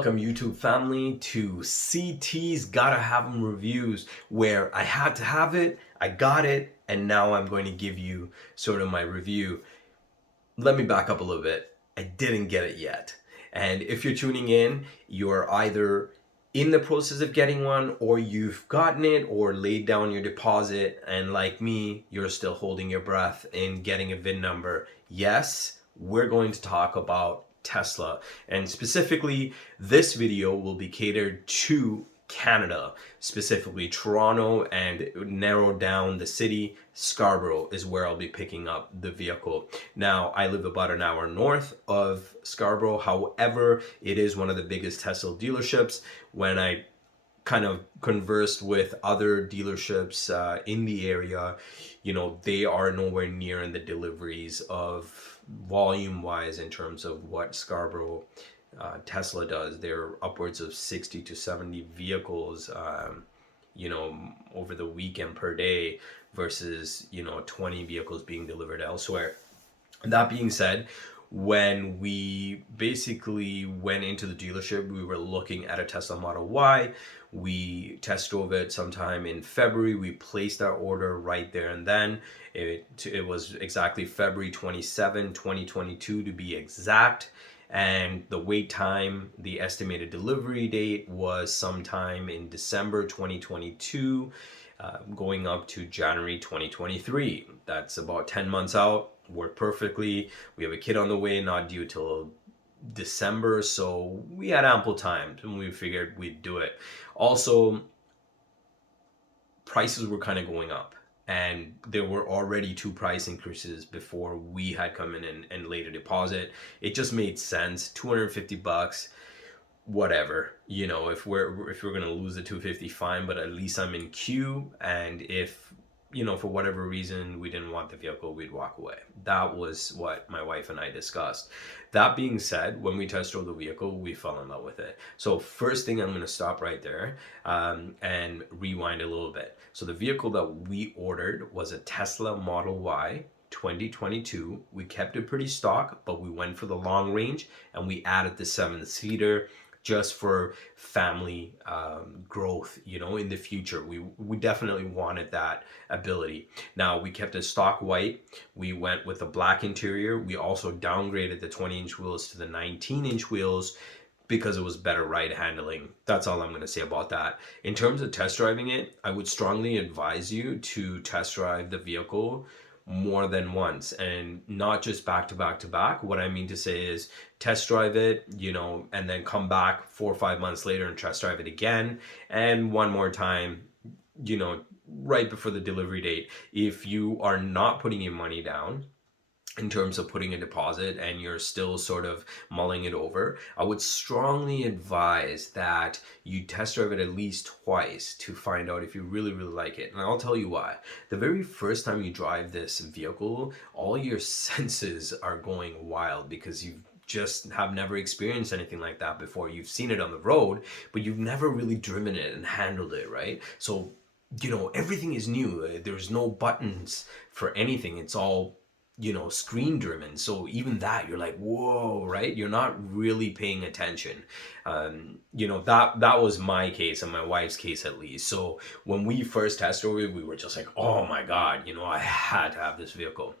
Welcome YouTube family to CT's Gotta Have 'em reviews, where I had to have it, I got it, and now I'm going to give you sort of my review. Let me back up a little bit. I didn't get it yet. And if you're tuning in, you're either in the process of getting one, or you've gotten it or laid down your deposit, and like me, you're still holding your breath in getting a VIN number. Yes, we're going to talk about Tesla, and specifically this video will be catered to Canada, specifically Toronto, and narrow down the city. Scarborough is where I'll be picking up the vehicle. Now, I live about an hour north of Scarborough. However, it is one of the biggest Tesla dealerships. When I kind of conversed with other dealerships in the area, you know, they are nowhere near in the deliveries of volume wise in terms of what Scarborough Tesla does. They're upwards of 60 to 70 vehicles you know, over the weekend per day versus, you know, 20 vehicles being delivered elsewhere. That being said, when we basically went into the dealership, we were looking at a Tesla Model Y. We test drove it sometime in February. We placed our order right there and then. It was exactly February 27, 2022 to be exact. And the wait time, the estimated delivery date was sometime in December 2022, going up to January 2023. That's about 10 months out. Worked perfectly. We have a kid on the way, not due till December, so we had ample time and we figured we'd do it. Also, prices were kind of going up, and there were already 2 price increases before we had come in and laid a deposit. It just made sense. $250, whatever, you know, if we're gonna lose the 250, fine, but at least I'm in queue, and if, you know, for whatever reason we didn't want the vehicle, we'd walk away. That was what my wife and I discussed. That being said, when we test drove the vehicle, we fell in love with it. So first thing, I'm going to stop right there and rewind a little bit. So the vehicle that we ordered was a Tesla Model Y 2022. We kept it pretty stock, but we went for the long range and we added the 7-seater just for family growth, you know, in the future. We definitely wanted that ability. Now, we kept it stock white. We went with a black interior. We also downgraded the 20-inch wheels to the 19-inch wheels because it was better ride handling. That's all I'm going to say about that. In terms of test driving it, I would strongly advise you to test drive the vehicle more than once, and not just back to back to back. What I mean to say is test drive it, you know, and then come back 4 or 5 months later and test drive it again, and one more time, you know, right before the delivery date. If you are not putting your money down in terms of putting a deposit and you're still sort of mulling it over, I would strongly advise that you test drive it at least twice to find out if you really, really like it. And I'll tell you why. The very first time you drive this vehicle, all your senses are going wild because you've just have never experienced anything like that before. You've seen it on the road, but you've never really driven it and handled it, right? So, you know, everything is new. There's no buttons for anything. It's all, you know, screen driven. So even that, you're like, whoa, right? You're not really paying attention. You know, that was my case and my wife's case at least. So when we first test drove it, we were just like, oh my God, you know, I had to have this vehicle.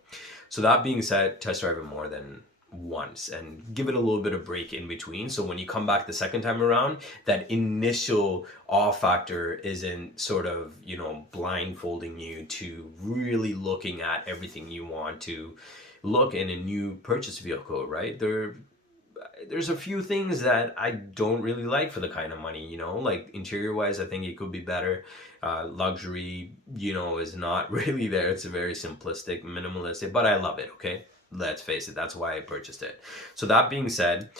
So that being said, test drive it more than once and give it a little bit of break in between, so when you come back the second time around, that initial awe factor isn't sort of, you know, blindfolding you to really looking at everything you want to look in a new purchase vehicle, right? There's a few things that I don't really like for the kind of money, you know, like interior wise, I think it could be better. Luxury, you know, is not really there. It's a very simplistic, minimalistic, but I love it, okay? Let's face it, that's why I purchased it. So that being said,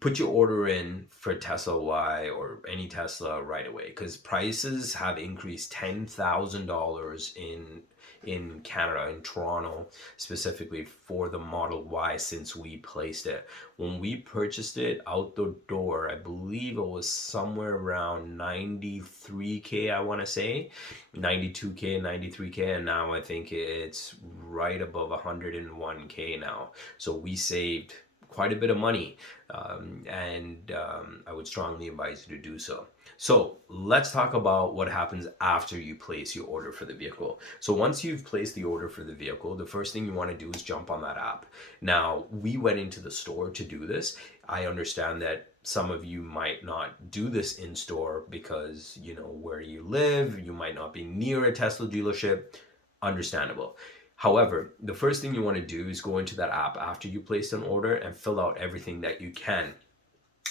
put your order in for Tesla Y or any Tesla right away, because prices have increased $10,000 in Canada, in Toronto specifically, for the Model Y since we placed it. When we purchased it out the door, I believe it was somewhere around 93K, I want to say 92K, 93K, and now I think it's right above 101K now. So we saved quite a bit of money, and I would strongly advise you to do so. So let's talk about what happens after you place your order for the vehicle. So once you've placed the order for the vehicle, the first thing you want to do is jump on that app. Now, we went into the store to do this. I understand that some of you might not do this in store because, you know, where you live, you might not be near a Tesla dealership. Understandable. However, the first thing you want to do is go into that app after you place an order and fill out everything that you can.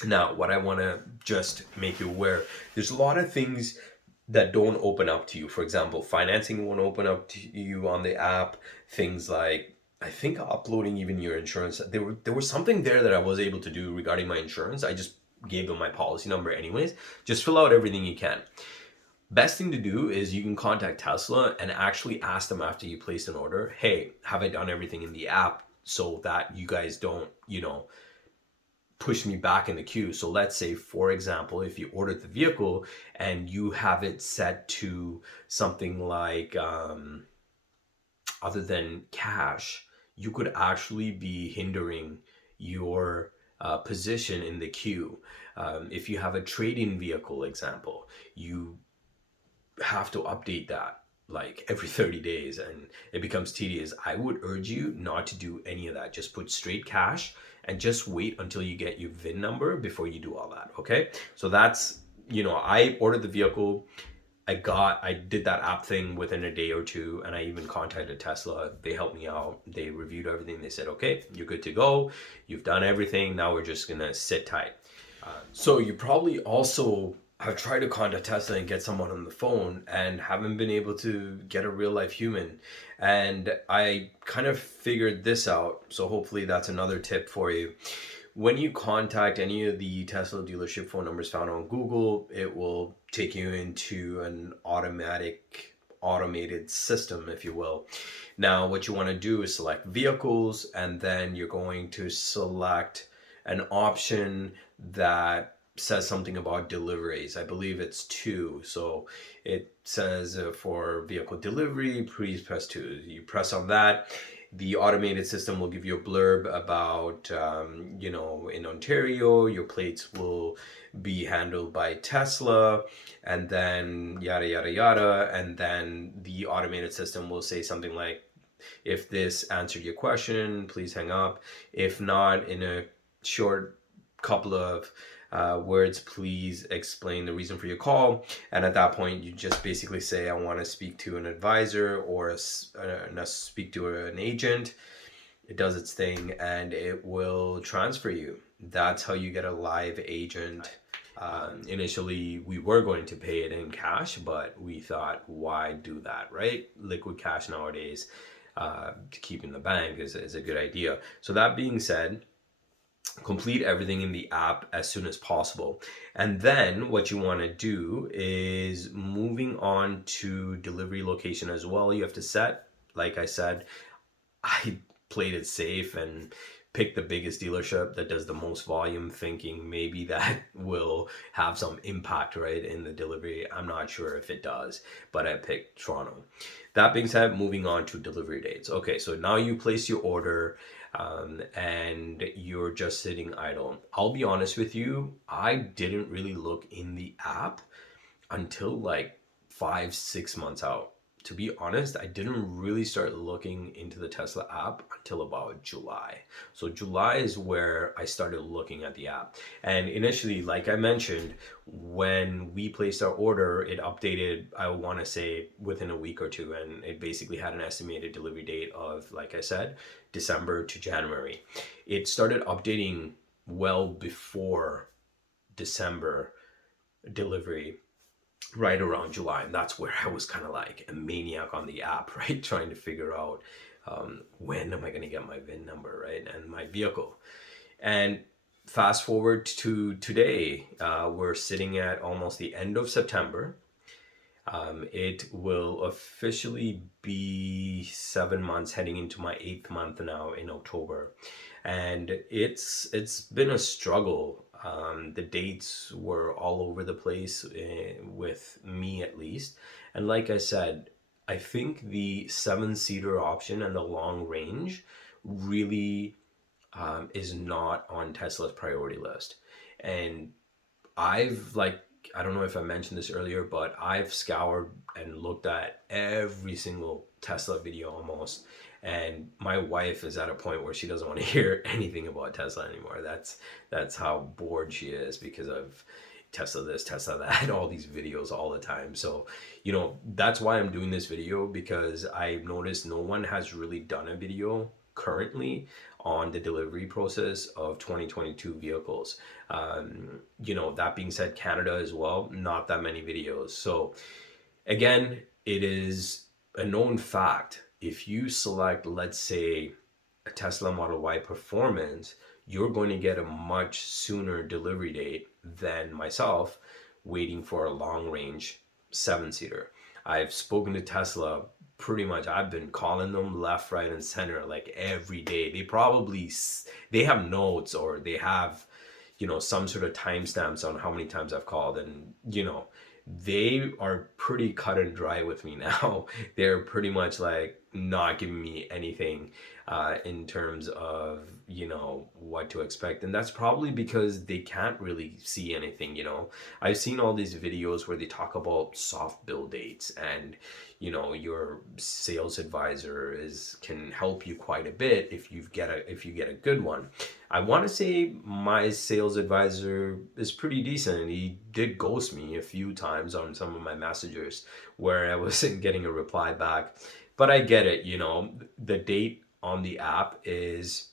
Now, what I want to just make you aware, there's a lot of things that don't open up to you. For example, financing won't open up to you on the app. Things like, I think, uploading even your insurance. There was something there that I was able to do regarding my insurance. I just gave them my policy number anyways. Just fill out everything you can. Best thing to do is you can contact Tesla and actually ask them after you place an order, hey, have I done everything in the app, so that you guys don't, you know, push me back in the queue. So let's say, for example, if you ordered the vehicle and you have it set to something like, other than cash, you could actually be hindering your position in the queue. If you have a trade-in vehicle, example, you have to update that like every 30 days and it becomes tedious. I would urge you not to do any of that. Just put straight cash and just wait until you get your VIN number before you do all that. Okay. So that's, you know, I ordered the vehicle. I did that app thing within a day or two, and I even contacted Tesla. They helped me out. They reviewed everything. They said, okay, you're good to go. You've done everything. Now we're just going to sit tight. So you probably also have tried to contact Tesla and get someone on the phone and haven't been able to get a real life human. And I kind of figured this out. So hopefully that's another tip for you. When you contact any of the Tesla dealership phone numbers found on Google, it will take you into an automated system, if you will. Now, what you want to do is select vehicles, and then you're going to select an option that says something about deliveries. I believe it's 2. So it says for vehicle delivery, please press 2. You press on that. The automated system will give you a blurb about, you know, in Ontario, your plates will be handled by Tesla, and then yada, yada, yada. And then the automated system will say something like, if this answered your question, please hang up. If not, in a short couple of words, please explain the reason for your call. And at that point, you just basically say, I want to speak to an advisor or speak to an agent. It does its thing and it will transfer you. That's how you get a live agent. Initially, we were going to pay it in cash, but we thought, why do that, right? Liquid cash nowadays to keep in the bank is a good idea. So that being said, complete everything in the app as soon as possible. And then what you want to do is moving on to delivery location as well. You have to set, like I said, I played it safe and picked the biggest dealership that does the most volume, thinking maybe that will have some impact, right, in the delivery. I'm not sure if it does, but I picked Toronto. That being said, moving on to delivery dates. Okay, so now you place your order, and you're just sitting idle. I'll be honest with you, I didn't really look in the app until like 5-6 months out. To be honest, I didn't really start looking into the Tesla app until about July. So July is where I started looking at the app. And initially, like I mentioned, when we placed our order, it updated, I want to say, within a week or two. And it basically had an estimated delivery date of, like I said, December to January. It started updating well before December delivery, right around July. And that's where I was kind of like a maniac on the app, right? Trying to figure out when am I going to get my VIN number, right? And my vehicle. And fast forward to today, we're sitting at almost the end of September. It will officially be 7 months, heading into my 8th month now in October. And it's been a struggle. The dates were all over the place, with me at least. And like I said, I think the 7-seater option and the long range really is not on Tesla's priority list. And I've like, I don't know if I mentioned this earlier, but I've scoured and looked at every single Tesla video almost. And my wife is at a point where she doesn't want to hear anything about Tesla anymore. That's how bored she is because of Tesla this, Tesla that, all these videos all the time. So, that's why I'm doing this video, because I've noticed no one has really done a video currently on the delivery process of 2022 vehicles. That being said, Canada as well, not that many videos. So again, it is a known fact. If you select, let's say, a Tesla Model Y Performance, you're going to get a much sooner delivery date than myself waiting for a long range 7-seater. I've spoken to Tesla pretty much. I've been calling them left, right, and center like every day. They have notes, or they have some sort of timestamps on how many times I've called, and they are pretty cut and dry with me now. They're pretty much like not giving me anything in terms of what to expect, and that's probably because they can't really see anything. I've seen all these videos where they talk about soft build dates, and your sales advisor can help you quite a bit if you get a good one. I want to say my sales advisor is pretty decent. He did ghost me a few times on some of my messages where I wasn't getting a reply back. But I get it, the date on the app is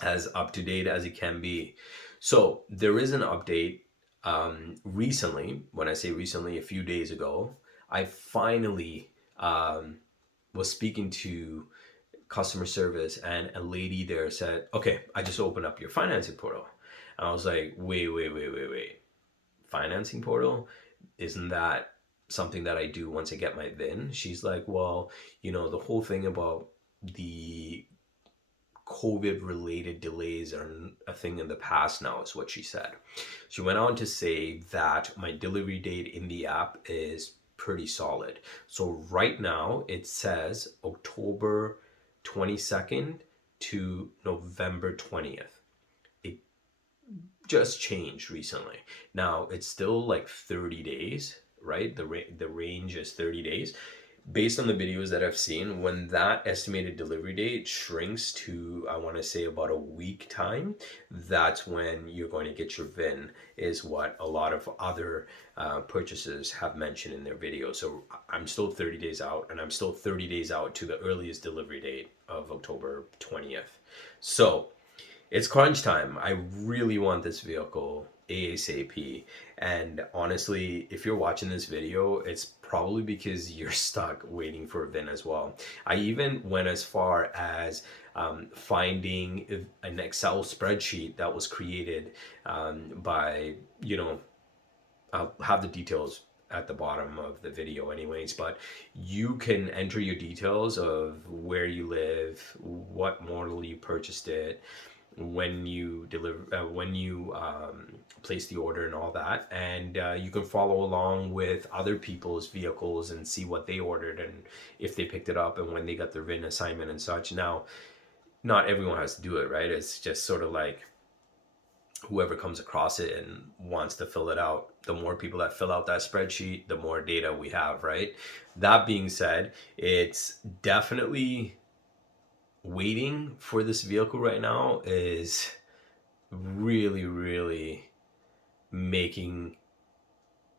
as up to date as it can be. So there is an update recently. When I say recently, a few days ago, I finally was speaking to customer service, and a lady there said, okay, I just opened up your financing portal. And I was like, wait. Financing portal? Isn't that something that I do once I get my VIN? She's like, well, the whole thing about the COVID related delays are a thing in the past now, is what she said. She went on to say that my delivery date in the app is pretty solid. So right now it says October 22nd to November 20th. It just changed recently. Now it's still like 30 days, right? The range is 30 days. Based on the videos that I've seen, when that estimated delivery date shrinks to, I want to say, about a week time, that's when you're going to get your VIN, is what a lot of other purchasers have mentioned in their videos. So I'm still 30 days out, and I'm still 30 days out to the earliest delivery date of October 20th. So it's crunch time. I really want this vehicle ASAP. And honestly, if you're watching this video, it's probably because you're stuck waiting for a VIN as well. I even went as far as finding an Excel spreadsheet that was created by, I'll have the details at the bottom of the video anyways, but you can enter your details of where you live, what model you purchased it, when you place the order and all that, and you can follow along with other people's vehicles and see what they ordered and if they picked it up and when they got their VIN assignment and such. Now, not everyone has to do it, right? It's just sort of like whoever comes across it and wants to fill it out. The more people that fill out that spreadsheet, the more data we have, right? That being said, it's definitely waiting for this vehicle right now is really, really making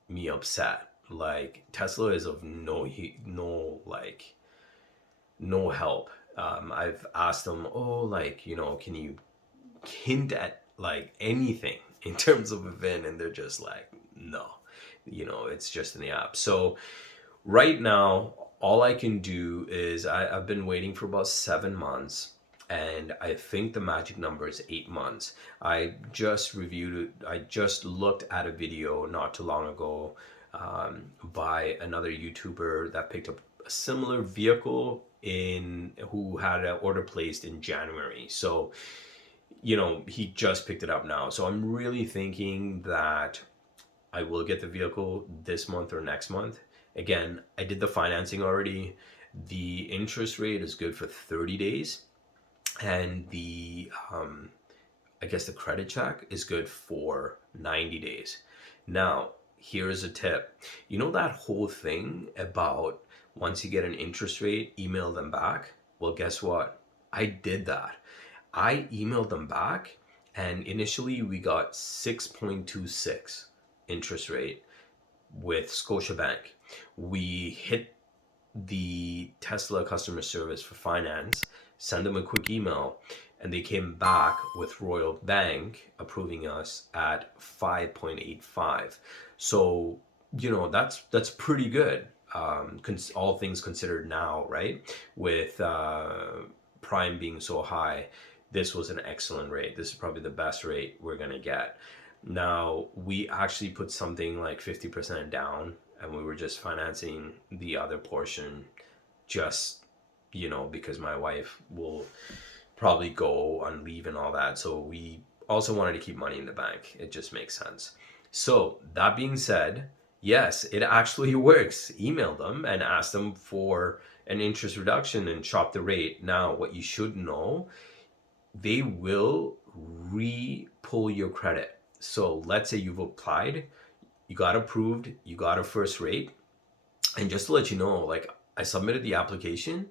me upset. Like, Tesla is of no help. I've asked them, can you hint at like anything in terms of a VIN, and they're just like, no, it's just in the app. So right now, all I can do is I've been waiting for about 7 months, and I think the magic number is 8 months. I just looked at a video not too long ago by another YouTuber that picked up a similar vehicle who had an order placed in January. So, he just picked it up now. So I'm really thinking that I will get the vehicle this month or next month. Again, I did the financing already. The interest rate is good for 30 days. and the I guess the credit check is good for 90 days. Now, here's a tip. You know that whole thing about once you get an interest rate, email them back? Well, guess what? I did that. I emailed them back, and initially we got 6.26 interest rate with Scotiabank. We hit the Tesla customer service for finance, send them a quick email, and they came back with Royal Bank approving us at 5.85. So, that's pretty good. All things considered now, right? With prime being so high, this was an excellent rate. This is probably the best rate we're gonna get. Now, we actually put something like 50% down, and we were just financing the other portion just, because my wife will probably go on leave and all that. So we also wanted to keep money in the bank. It just makes sense. So that being said, yes, it actually works. Email them and ask them for an interest reduction and shop the rate. Now, what you should know, they will re-pull your credit. So let's say you've applied, you got approved, you got a first rate, and just to let you know, like, I submitted the application,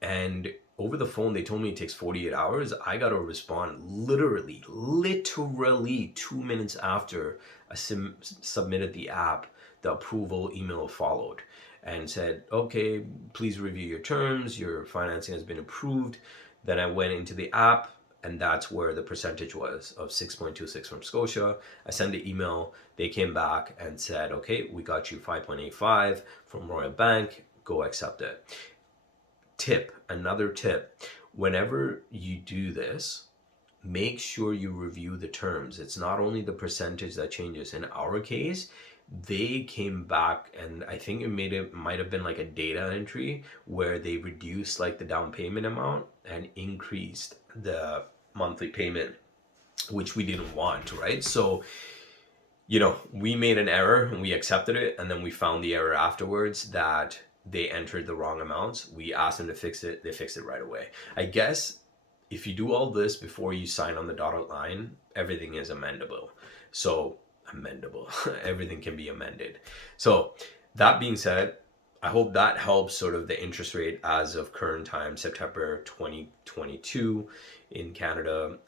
and over the phone they told me it takes 48 hours. I got to respond literally 2 minutes after I submitted the app. The approval email followed and said, okay, please review your terms, your financing has been approved. Then I went into the app, and that's where the percentage was of 6.26 from Scotia. I sent the email, they came back and said, okay, we got you 5.85 from Royal Bank, go accept it. Another tip, whenever you do this, make sure you review the terms. It's not only the percentage that changes. In our case, they came back, and I think it might have been like a data entry where they reduced like the down payment amount and increased the monthly payment, which we didn't want, right? So, we made an error and we accepted it, and then we found the error afterwards that they entered the wrong amounts. We asked them to fix it. They fixed it right away. I guess if you do all this before you sign on the dotted line, everything is amendable. So, everything can be amended. So, that being said, I hope that helps sort of the interest rate as of current time, September 2022 in Canada.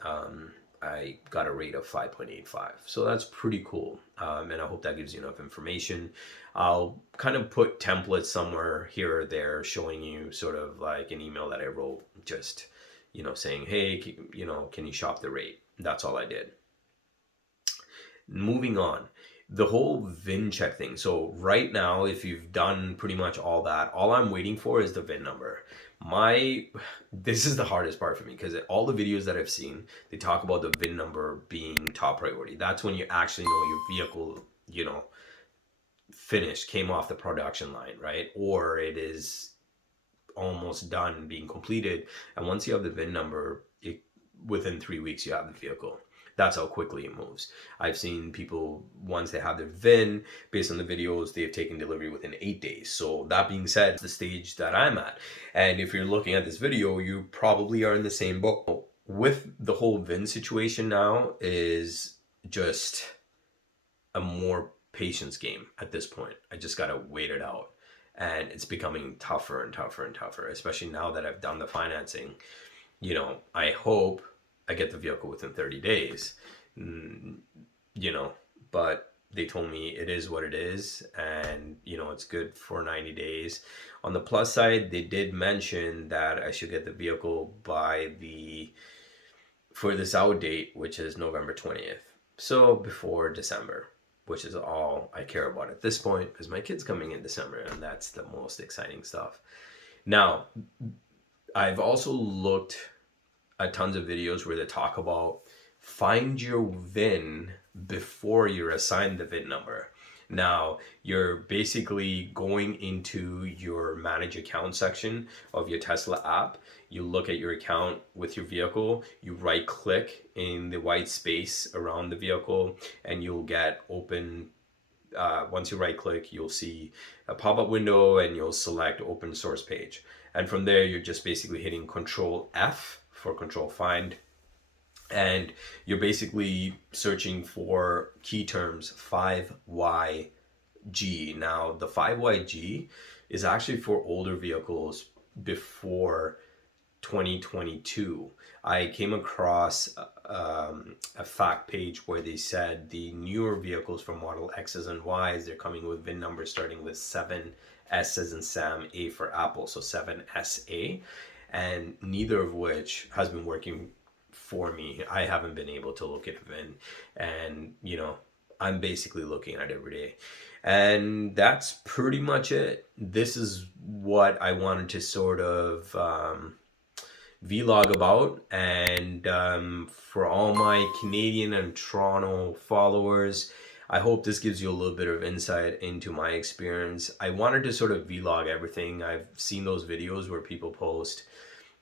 I got a rate of 5.85. So that's pretty cool. And I hope that gives you enough information. I'll kind of put templates somewhere here or there showing you sort of like an email that I wrote, just, saying, hey, can you shop the rate? That's all I did. Moving on, the whole VIN check thing. So right now, if you've done pretty much all that, all I'm waiting for is the VIN number. This is the hardest part for me, because all the videos that I've seen, they talk about the VIN number being top priority. That's when you actually know your vehicle, finished, came off the production line, right? Or it is almost done being completed. And once you have the VIN number, within 3 weeks, you have the vehicle. That's how quickly it moves. I've seen people, once they have their VIN, based on the videos, they've taken delivery within 8 days. So that being said, it's the stage that I'm at. And if you're looking at this video, you probably are in the same boat. With the whole VIN situation now is just a more patience game at this point. I just got to wait it out. And it's becoming tougher and tougher and tougher, especially now that I've done the financing. I hope I get the vehicle within 30 days, but they told me it is what it is, and, it's good for 90 days. On the plus side, they did mention that I should get the vehicle for this out date, which is November 20th. So before December, which is all I care about at this point, because my kid's coming in December, and that's the most exciting stuff. Now, I've also looked at tons of videos where they talk about find your VIN before you're assigned the VIN number. Now, you're basically going into your manage account section of your Tesla app. You look at your account with your vehicle, you right click in the white space around the vehicle, and you'll get open. Once you right click, you'll see a pop-up window and you'll select open source page. And from there, you're just basically hitting Control F for control find, and you're basically searching for key terms 5YG. Now, the 5YG is actually for older vehicles before 2022. I came across a fact page where they said the newer vehicles from Model X's and Y's, they're coming with VIN numbers starting with 7S as in Sam, A for Apple, so 7SA, and neither of which has been working for me. I haven't been able to look at VIN, and you know, I'm basically looking at it every day. And that's pretty much it. This is what I wanted to sort of vlog about. And for all my Canadian and Toronto followers, I hope this gives you a little bit of insight into my experience. I wanted to sort of vlog everything. I've seen those videos where people post,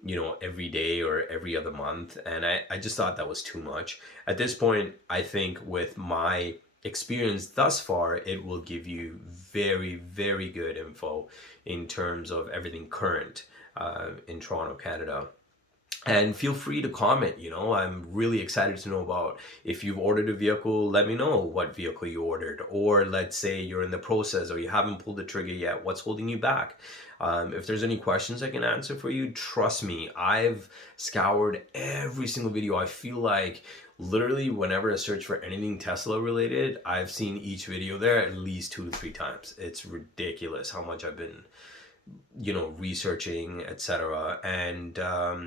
you know, every day or every other month, and I just thought that was too much. At this point, I think with my experience thus far, it will give you very, very good info in terms of everything current in Toronto, Canada. And feel free to comment. You know, I'm really excited to know about if you've ordered a vehicle. Let me know what vehicle you ordered, or let's say you're in the process or you haven't pulled the trigger yet. What's holding you back? If there's any questions I can answer for you, trust me, I've scoured every single video. I feel like literally whenever I search for anything Tesla related, I've seen each video there at least 2 to 3 times. It's ridiculous how much I've been, you know, researching, etc. And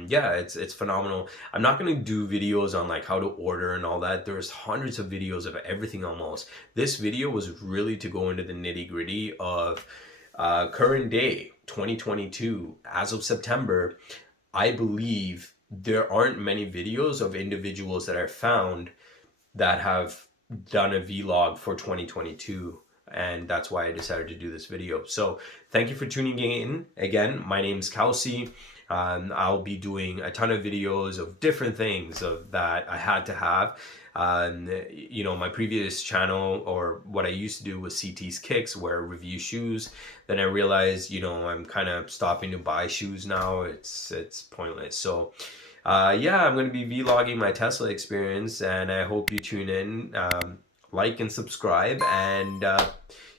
yeah, it's phenomenal. I'm not going to do videos on like how to order and all that. There's hundreds of videos of everything almost. This video was really to go into the nitty gritty of current day 2022 as of September. I believe there aren't many videos of individuals that I found that have done a vlog for 2022, and that's why I decided to do this video. So thank you for tuning in. Again, my name's Kelsey. I'll be doing a ton of videos of different things that I had to have. You know, my previous channel, or what I used to do, was CT's Kicks, where I review shoes. Then I realized, you know, I'm kind of stopping to buy shoes now. It's pointless. So yeah, I'm going to be vlogging my Tesla experience, and I hope you tune in, like and subscribe, and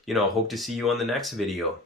you know, hope to see you on the next video.